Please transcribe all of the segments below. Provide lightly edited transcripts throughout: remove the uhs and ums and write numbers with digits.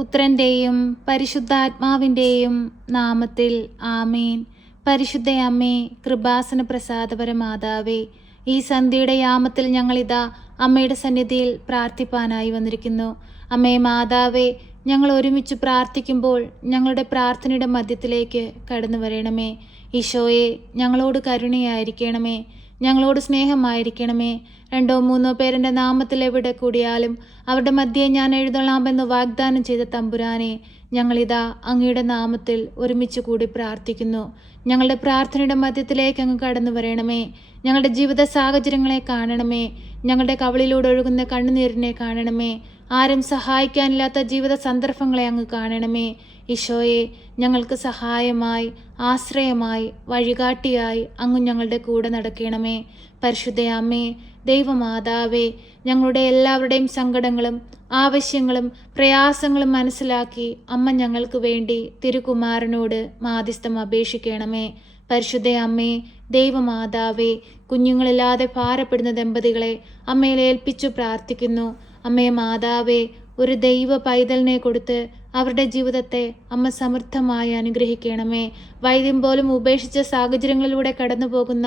പുത്രൻ്റെയും പരിശുദ്ധാത്മാവിൻ്റെയും നാമത്തിൽ ആമേൻ. പരിശുദ്ധ അമ്മേ, കൃപാസന പ്രസാദപര മാതാവേ, ഈ സന്ധ്യയുടെ യാമത്തിൽ ഞങ്ങളിതാ അമ്മയുടെ സന്നിധിയിൽ പ്രാർത്ഥിപ്പാനായി വന്നിരിക്കുന്നു. അമ്മേ മാതാവേ, ഞങ്ങൾ ഒരുമിച്ച് പ്രാർത്ഥിക്കുമ്പോൾ ഞങ്ങളുടെ പ്രാർത്ഥനയുടെ മധ്യത്തിലേക്ക് കടന്നു വരണമേ. ഈശോയെ, ഞങ്ങളോട് കരുണയായിരിക്കണമേ, ഞങ്ങളോട് സ്നേഹമായിരിക്കണമേ. 2-3 പേരുടെ നാമത്തിൽ എവിടെ കൂടിയാലും അവരുടെ മധ്യേ ഞാൻ എഴുന്നള്ളാമെന്ന് വാഗ്ദാനം ചെയ്ത തമ്പുരാനെ, ഞങ്ങളിതാ അങ്ങയുടെ നാമത്തിൽ ഒരുമിച്ച് കൂടി പ്രാർത്ഥിക്കുന്നു. ഞങ്ങളുടെ പ്രാർത്ഥനയുടെ മധ്യത്തിലേക്ക് അങ്ങ് കടന്നു വരണമേ. ഞങ്ങളുടെ ജീവിത സാഹചര്യങ്ങളെ കാണണമേ. ഞങ്ങളുടെ കവളിലൂടെ ഒഴുകുന്ന കണ്ണുനീരിനെ കാണണമേ. ആരും സഹായിക്കാനില്ലാത്ത ജീവിത സന്ദർഭങ്ങളെ അങ്ങ് കാണണമേ. ഈശോയെ, ഞങ്ങൾക്ക് സഹായമായി, ആശ്രയമായി, വഴികാട്ടിയായി അങ്ങ് ഞങ്ങളുടെ കൂടെ നടക്കണമേ. പരിശുദ്ധ അമ്മേ, ദൈവമാതാവേ, ഞങ്ങളുടെ എല്ലാവരുടെയും സങ്കടങ്ങളും ആവശ്യങ്ങളും പ്രയാസങ്ങളും മനസ്സിലാക്കി അമ്മ ഞങ്ങൾക്ക് വേണ്ടി തിരുകുമാരനോട് മാധ്യസ്ഥം അപേക്ഷിക്കണമേ. പരിശുദ്ധ അമ്മേ, ദൈവമാതാവേ, കുഞ്ഞുങ്ങളില്ലാതെ ഭാരപ്പെടുന്ന ദമ്പതികളെ അമ്മയിൽ ഏൽപ്പിച്ചു പ്രാർത്ഥിക്കുന്നു. അമ്മേ മാതാവേ, ഒരു ദൈവ പൈതലിനെ കൊടുത്ത് അവരുടെ ജീവിതത്തെ അമ്മ സമൃദ്ധമായി അനുഗ്രഹിക്കണമേ. വൈദ്യം പോലും ഉപേക്ഷിച്ച സാഹചര്യങ്ങളിലൂടെ കടന്നു പോകുന്ന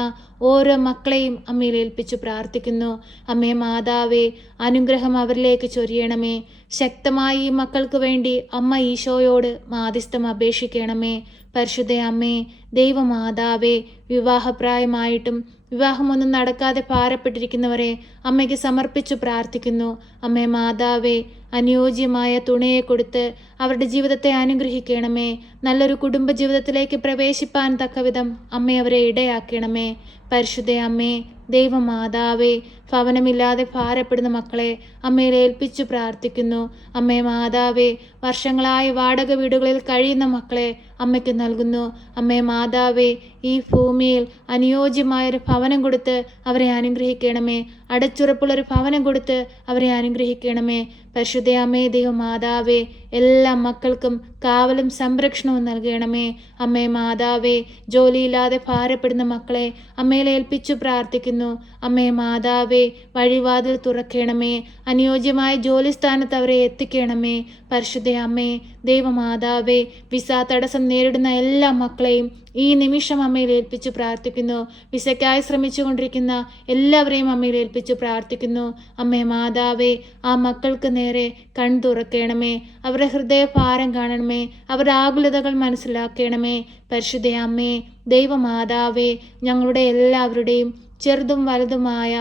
ഓരോ മക്കളെയും അമ്മയിൽ ഏൽപ്പിച്ചു പ്രാർത്ഥിക്കുന്നു. അമ്മേ മാതാവേ, അനുഗ്രഹം അവരിലേക്ക് ചൊരിയണമേ. ശക്തമായി ഈ മക്കൾക്ക് വേണ്ടി അമ്മ ഈശോയോട് മാധ്യസ്ഥം അപേക്ഷിക്കണമേ. പരിശുദ്ധ അമ്മേ, ദൈവമാതാവേ, വിവാഹപ്രായമായിട്ടും വിവാഹമൊന്നും നടക്കാതെ ഭാരപ്പെട്ടിരിക്കുന്നവരെ അമ്മയ്ക്ക് സമർപ്പിച്ചു പ്രാർത്ഥിക്കുന്നു. അമ്മേ മാതാവേ, അനുയോജ്യമായ തുണയെ കൊടുത്ത് അവരുടെ ജീവിതത്തെ അനുഗ്രഹിക്കണമേ. നല്ലൊരു കുടുംബ ജീവിതത്തിലേക്ക് പ്രവേശിപ്പാൻ തക്കവിധം അമ്മ അവരെ ഇടയാക്കണമേ. പരിശുദ്ധ അമ്മേ, ദൈവമാതാവേ, ഭവനമില്ലാതെ ഭാരപ്പെടുന്ന മക്കളെ അമ്മയിൽ ഏൽപ്പിച്ചു പ്രാർത്ഥിക്കുന്നു. അമ്മേ മാതാവേ, വർഷങ്ങളായി വാടക വീടുകളിൽ കഴിയുന്ന മക്കളെ അമ്മയ്ക്ക് നൽകുന്നു. അമ്മേ മാതാവേ, ഈ ഭൂമിയിൽ അനുയോജ്യമായൊരു ഭവനം കൊടുത്ത് അവരെ അനുഗ്രഹിക്കണമേ. അടച്ചുറപ്പുള്ളൊരു ഭവനം കൊടുത്ത് അവരെ അനുഗ്രഹിക്കണമേ. പരിശുദ്ധ അമ്മേ, ദൈവമാതാവേ, എല്ലാ മക്കൾക്കും കാവലും സംരക്ഷണവും നൽകണമേ. അമ്മേ മാതാവേ, ജോലിയില്ലാതെ ഭാരപ്പെടുന്ന മക്കളെ അമ്മയിൽ ഏൽപ്പിച്ചു പ്രാർത്ഥിക്കുന്നു. അമ്മേ മാതാവേ, വഴിവാതിൽ തുറക്കണമേ. അനുയോജ്യമായ ജോലി സ്ഥാനത്ത് അവരെ എത്തിക്കണമേ. പരിശുദ്ധ അമ്മേ, ദൈവമാതാവേ, വിസ തടസ്സം നേരിടുന്ന എല്ലാ മക്കളെയും ഈ നിമിഷം അമ്മയിൽ ഏൽപ്പിച്ചു പ്രാർത്ഥിക്കുന്നു. വിസയ്ക്കായി ശ്രമിച്ചുകൊണ്ടിരിക്കുന്ന എല്ലാവരെയും അമ്മയിൽ ഏൽപ്പിച്ചു പ്രാർത്ഥിക്കുന്നു. അമ്മേ മാതാവേ, ആ മക്കൾക്ക് നേരെ കൺ തുറക്കണമേ. അവരുടെ ഹൃദയഭാരം കാണണമേ. അവരുടെ ആകുലതകൾ മനസ്സിലാക്കണമേ. പരിശുദ്ധ അമ്മേ, ദൈവമാതാവേ, ഞങ്ങളുടെ എല്ലാവരുടെയും ചെറുതും വലുതുമായ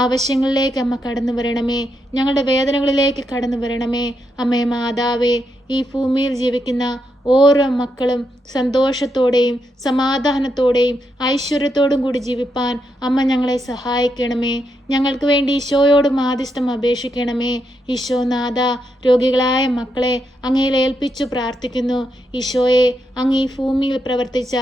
ആവശ്യങ്ങളിലേക്ക് അമ്മ കടന്നു വരണമേ. ഞങ്ങളുടെ വേദനകളിലേക്ക് കടന്നു വരണമേ. അമ്മേ മാതാവേ, ഈ ഭൂമിയിൽ ജീവിക്കുന്ന ഓരോ മക്കളും സന്തോഷത്തോടെയും സമാധാനത്തോടെയും ഐശ്വര്യത്തോടും കൂടി ജീവിപ്പാൻ അമ്മ ഞങ്ങളെ സഹായിക്കണമേ. ഞങ്ങൾക്ക് വേണ്ടി ഈശോയോട് മാധ്യസ്ഥം അപേക്ഷിക്കണമേ. ഈശോനാഥ, രോഗികളായ മക്കളെ അങ്ങയിൽ ഏൽപ്പിച്ചു പ്രാർത്ഥിക്കുന്നു. ഈശോയെ, അങ്ങ് ഈ ഭൂമിയിൽ പ്രവർത്തിച്ച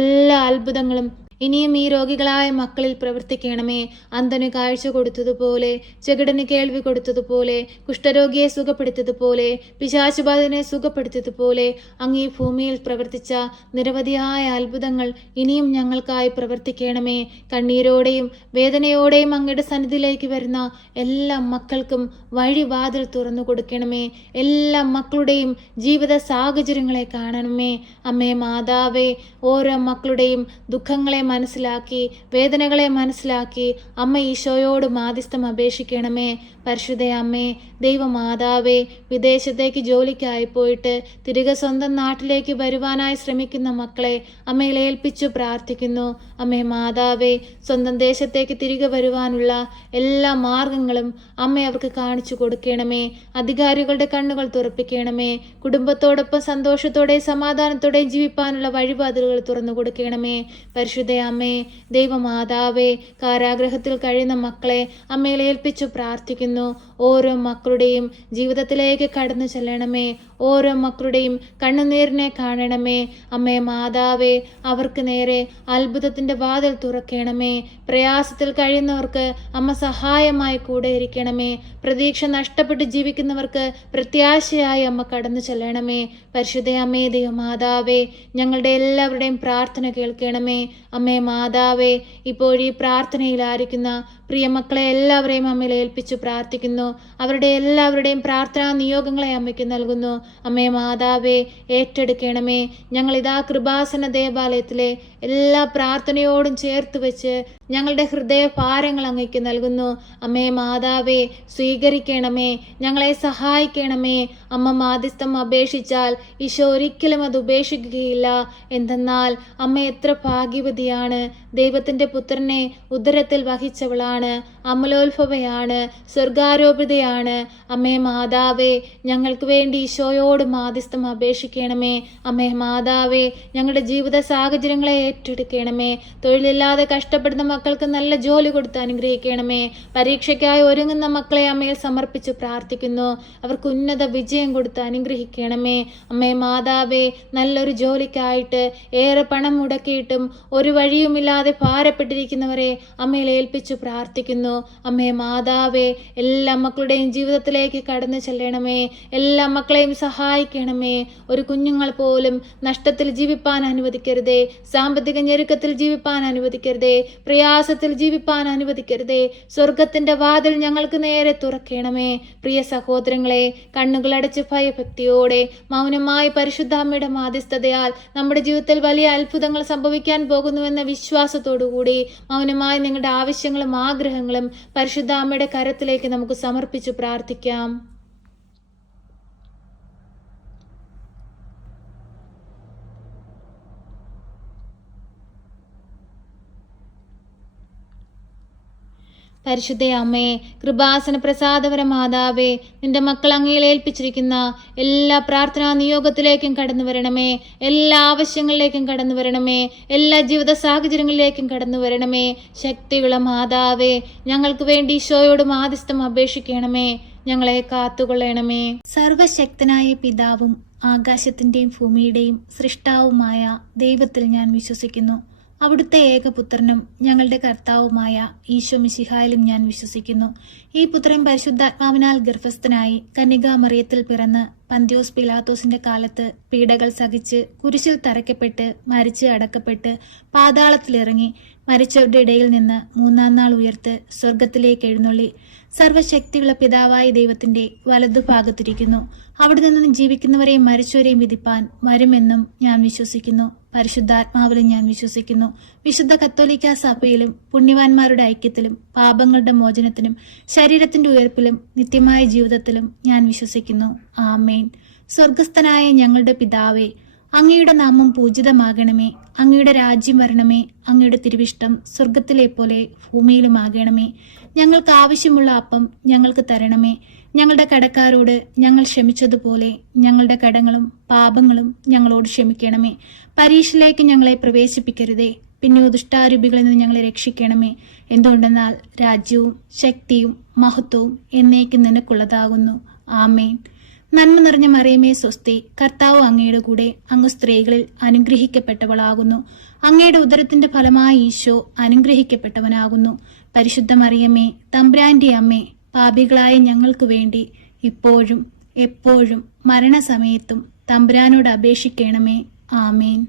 എല്ലാ അത്ഭുതങ്ങളും ഇനിയും ഈ രോഗികളായ മക്കളിൽ പ്രവർത്തിക്കണമേ. അന്ധന് കാഴ്ച കൊടുത്തതുപോലെ, ചെകിടന് കേൾവി കൊടുത്തതുപോലെ, കുഷ്ഠരോഗിയെ സുഖപ്പെടുത്തിയതുപോലെ, പിശാചുബാധനെ സുഖപ്പെടുത്തിയതുപോലെ അങ്ങ് ഈ ഭൂമിയിൽ പ്രവർത്തിച്ച നിരവധിയായ അത്ഭുതങ്ങൾ ഇനിയും ഞങ്ങൾക്കായി പ്രവർത്തിക്കണമേ. കണ്ണീരോടെയും വേദനയോടെയും അങ്ങയുടെ സന്നിധിയിലേക്ക് വരുന്ന എല്ലാ മക്കൾക്കും വഴിവാതിൽ തുറന്നു കൊടുക്കണമേ. എല്ലാ മക്കളുടെയും ജീവിത സാഹചര്യങ്ങളെ കാണണമേ. അമ്മേ മാതാവേ, ഓരോ മക്കളുടെയും ദുഃഖങ്ങളെ മനസ്സിലാക്കി വേദനകളെ മനസ്സിലാക്കി അമ്മ ഈശോയോട് മാധ്യസ്ഥം അപേക്ഷിക്കണമേ. പരിശുദ്ധ അമ്മേ, ദൈവമാതാവേ, വിദേശത്തേക്ക് ജോലിക്കായി പോയിട്ട് തിരികെ സ്വന്തം നാട്ടിലേക്ക് വരുവാനായി ശ്രമിക്കുന്ന മക്കളെ അമ്മയിൽ ഏൽപ്പിച്ചു പ്രാർത്ഥിക്കുന്നു. അമ്മേ മാതാവേ, സ്വന്തം ദേശത്തേക്ക് തിരികെ വരുവാനുള്ള എല്ലാ മാർഗങ്ങളും അമ്മ അവർക്ക് കാണിച്ചു കൊടുക്കണമേ. അധികാരികളുടെ കണ്ണുകൾ തുറപ്പിക്കണമേ. കുടുംബത്തോടൊപ്പം സന്തോഷത്തോടെ സമാധാനത്തോടെ ജീവിപ്പാനുള്ള വഴിവാതിലുകൾ തുറന്നു കൊടുക്കണമേ. പരിശുദ്ധ അമ്മേ, ദൈവമാതാവേ, കാരാഗ്രഹത്തിൽ കഴിയുന്ന മക്കളെ അമ്മയിൽ ഏൽപ്പിച്ചു പ്രാർത്ഥിക്കുന്നു. ഓരോ മക്കളുടെയും ജീവിതത്തിലേക്ക് കടന്നു ചെല്ലണമേ. ഓരോ മക്കളുടെയും കണ്ണുനീരിനെ കാണണമേ. അമ്മേ മാതാവേ, അവർക്ക് നേരെ അത്ഭുതത്തിൻ്റെ വാതിൽ തുറക്കണമേ. പ്രയാസത്തിൽ കഴിയുന്നവർക്ക് അമ്മ സഹായമായി കൂടെ ഇരിക്കണമേ. പ്രതീക്ഷ നഷ്ടപ്പെട്ട് ജീവിക്കുന്നവർക്ക് പ്രത്യാശയായി അമ്മ കടന്നു ചെല്ലണമേ. പരിശുദ്ധ അമ്മേ, ദൈവമാതാവേ, ഞങ്ങളുടെ എല്ലാവരുടെയും പ്രാർത്ഥന കേൾക്കണമേ. അമ്മേ മാതാവേ, ഇപ്പോഴീ പ്രാർത്ഥനയിലായിരിക്കുന്ന പ്രിയമക്കളെ എല്ലാവരെയും അമ്മയിൽ ഏൽപ്പിച്ചു പ്രാർത്ഥിക്കുന്നു. അവരുടെ എല്ലാവരുടെയും പ്രാർത്ഥനാ നിയോഗങ്ങളെ അമ്മയ്ക്ക് നൽകുന്നു. അമ്മേ മാതാവേ, ഏറ്റെടുക്കണമേ. ഞങ്ങളിതാ കൃപാസന ദേവാലയത്തിലെ എല്ലാ പ്രാർത്ഥനയോടും ചേർത്ത് വെച്ച് ഞങ്ങളുടെ ഹൃദയ ഭാരങ്ങൾ അങ്ങയ്ക്ക് നൽകുന്നു. അമ്മേ മാതാവേ, സ്വീകരിക്കണമേ, ഞങ്ങളെ സഹായിക്കണമേ. അമ്മ മാധ്യസ്ഥം അപേക്ഷിച്ചാൽ ഈശോ ഒരിക്കലും അത് ഉപേക്ഷിക്കുകയില്ല. എന്തെന്നാൽ അമ്മ എത്ര ഭാഗ്യവതിയാണ്. ദൈവത്തിൻ്റെ പുത്രനെ ഉദരത്തിൽ വഹിച്ചവളാണ്, അമലോത്ഭവയാണ്, സ്വർഗാരോപിതയാണ്. അമ്മേ മാതാവേ, ഞങ്ങൾക്ക് വേണ്ടി ഈശോയോട് മാധ്യസ്ഥം അപേക്ഷിക്കണമേ. അമ്മേ മാതാവേ, ഞങ്ങളുടെ ജീവിത സാഹചര്യങ്ങളെ ഏറ്റെടുക്കണമേ. തൊഴിലില്ലാതെ കഷ്ടപ്പെടുന്ന മക്കൾക്ക് നല്ല ജോലി കൊടുത്ത് അനുഗ്രഹിക്കണമേ. പരീക്ഷയ്ക്കായി ഒരുങ്ങുന്ന മക്കളെ അമ്മയിൽ സമർപ്പിച്ച് പ്രാർത്ഥിക്കുന്നു. അവർക്ക് ഉന്നത വിജയം കൊടുത്ത് അനുഗ്രഹിക്കണമേ. അമ്മേ മാതാവേ, നല്ലൊരു ജോലിക്കായിട്ട് ഏറെ പണം മുടക്കിയിട്ടും ഒരു വഴിയുമില്ലാതെ ഭാരപ്പെട്ടിരിക്കുന്നവരെ അമ്മയിൽ ഏൽപ്പിച്ചു പ്രാർത്ഥിക്കുന്നു. അമ്മേ മാതാവേ, എല്ലാ മക്കളുടെയും ജീവിതത്തിലേക്ക് കടന്നു ചെല്ലണമേ. എല്ലാ മക്കളെയും സഹായിക്കണമേ. ഒരു കുഞ്ഞുങ്ങൾ പോലും നഷ്ടത്തിൽ ജീവിപ്പാൻ അനുവദിക്കരുതേ. സാമ്പത്തിക ഞെരുക്കത്തിൽ ജീവിപ്പാൻ അനുവദിക്കരുതേ. പ്രയാസത്തിൽ ജീവിപ്പാൻ അനുവദിക്കരുതേ. സ്വർഗത്തിന്റെ വാതിൽ ഞങ്ങൾക്ക് നേരെ തുറക്കണമേ. പ്രിയ സഹോദരങ്ങളെ, കണ്ണുകളടച്ച് ഭയഭക്തിയോടെ മൗനമായി പരിശുദ്ധ അമ്മയുടെ മാധ്യസ്ഥതയാൽ നമ്മുടെ ജീവിതത്തിൽ വലിയ അത്ഭുതങ്ങൾ സംഭവിക്കാൻ പോകുന്നുവെന്ന വിശ്വാസത്തോടുകൂടി മൗനമായി നിങ്ങളുടെ ആവശ്യങ്ങളും ആഗ്രഹങ്ങളും പരിശുദ്ധ അമ്മയുടെ കരത്തിലേക്ക് നമുക്ക് സമർപ്പിച്ചു പ്രാർത്ഥിക്കാം. പരിശുദ്ധ അമ്മയെ, കൃപാസന പ്രസാദപര മാതാവേ, നിന്റെ മക്കൾ അങ്ങയിൽ ഏൽപ്പിച്ചിരിക്കുന്ന എല്ലാ പ്രാർത്ഥനാ നിയോഗത്തിലേക്കും കടന്നു വരണമേ. എല്ലാ ആവശ്യങ്ങളിലേക്കും കടന്നു വരണമേ. എല്ലാ ജീവിത സാഹചര്യങ്ങളിലേക്കും കടന്നു വരണമേ. ശക്തിയുള്ള മാതാവേ, ഞങ്ങൾക്ക് വേണ്ടി ഈശോയോട് മാധ്യസ്ഥം അപേക്ഷിക്കണമേ. ഞങ്ങളെ കാത്തുകൊള്ളണമേ. സർവശക്തനായ പിതാവും ആകാശത്തിന്റെയും ഭൂമിയുടെയും സൃഷ്ടാവുമായ ദൈവത്തിൽ ഞാൻ വിശ്വസിക്കുന്നു. അവിടുത്തെ ഏകപുത്രനും ഞങ്ങളുടെ കർത്താവുമായ ഈശോ മിശിഹായിലും ഞാൻ വിശ്വസിക്കുന്നു. ഈ പുത്രൻ പരിശുദ്ധാത്മാവിനാൽ ഗർഭസ്ഥനായി കന്യകാമറിയത്തിൽ പിറന്ന് പന്തിയോസ് പിലാത്തോസിന്റെ കാലത്ത് പീഡകൾ സഹിച്ച് കുരിശിൽ തറയ്ക്കപ്പെട്ട് മരിച്ച് അടക്കപ്പെട്ട് പാതാളത്തിലിറങ്ങി മരിച്ചവരുടെ ഇടയിൽ നിന്ന് മൂന്നാം നാൾ ഉയർത്ത് സ്വർഗത്തിലേക്ക് എഴുന്നള്ളി സർവശക്തിയുള്ള പിതാവായ ദൈവത്തിന്റെ വലതുഭാഗത്തിരിക്കുന്നു. അവിടെ നിന്ന് ജീവിക്കുന്നവരെയും മരിച്ചവരെയും വിധിപ്പാൻ വരുമെന്നും ഞാൻ വിശ്വസിക്കുന്നു. പരിശുദ്ധാത്മാവിലും ഞാൻ വിശ്വസിക്കുന്നു. വിശുദ്ധ കത്തോലിക്ക സഭയിലും പുണ്യവാന്മാരുടെ ഐക്യത്തിലും പാപങ്ങളുടെ മോചനത്തിനും ശരീരത്തിന്റെ ഉയർപ്പിലും നിത്യമായ ജീവിതത്തിലും ഞാൻ വിശ്വസിക്കുന്നു. ആമേൻ. സ്വർഗസ്ഥനായ ഞങ്ങളുടെ പിതാവേ, അങ്ങയുടെ നാമം പൂജിതമാകണമേ. അങ്ങയുടെ രാജ്യം വരണമേ. അങ്ങയുടെ തിരുവിഷ്ടം സ്വർഗത്തിലെ പോലെ ഭൂമിയിലുമാകണമേ. ഞങ്ങൾക്ക് ആവശ്യമുള്ള അപ്പം ഞങ്ങൾക്ക് തരണമേ. ഞങ്ങളുടെ കടക്കാരോട് ഞങ്ങൾ ക്ഷമിച്ചതുപോലെ ഞങ്ങളുടെ കടങ്ങളും പാപങ്ങളും ഞങ്ങളോട് ക്ഷമിക്കണമേ. പരീക്ഷയിലേക്ക് ഞങ്ങളെ പ്രവേശിപ്പിക്കരുതേ, പിന്നെ ദുഷ്ടാരൂപികളിൽ നിന്ന് ഞങ്ങളെ രക്ഷിക്കണമേ. എന്തുകൊണ്ടെന്നാൽ രാജ്യവും ശക്തിയും മഹത്വവും എന്നേക്കും നിനക്കുള്ളതാകുന്നു. ആമേൻ. നന്മ നിറഞ്ഞ മറിയമേ സ്വസ്തി, കർത്താവ് അങ്ങയുടെ കൂടെ, അങ്ങ് സ്ത്രീകളിൽ അനുഗ്രഹിക്കപ്പെട്ടവളാകുന്നു. അങ്ങയുടെ ഉദരത്തിന്റെ ഫലമായ ഈശോ അനുഗ്രഹിക്കപ്പെട്ടവനാകുന്നു. പരിശുദ്ധ മറിയമേ, തമ്പുരാന്റെ അമ്മേ, പാപികളായ ഞങ്ങൾക്ക് വേണ്ടി ഇപ്പോഴും എപ്പോഴും മരണസമയത്തും തമ്പുരാനോട് അപേക്ഷിക്കണമേ. ആമേൻ.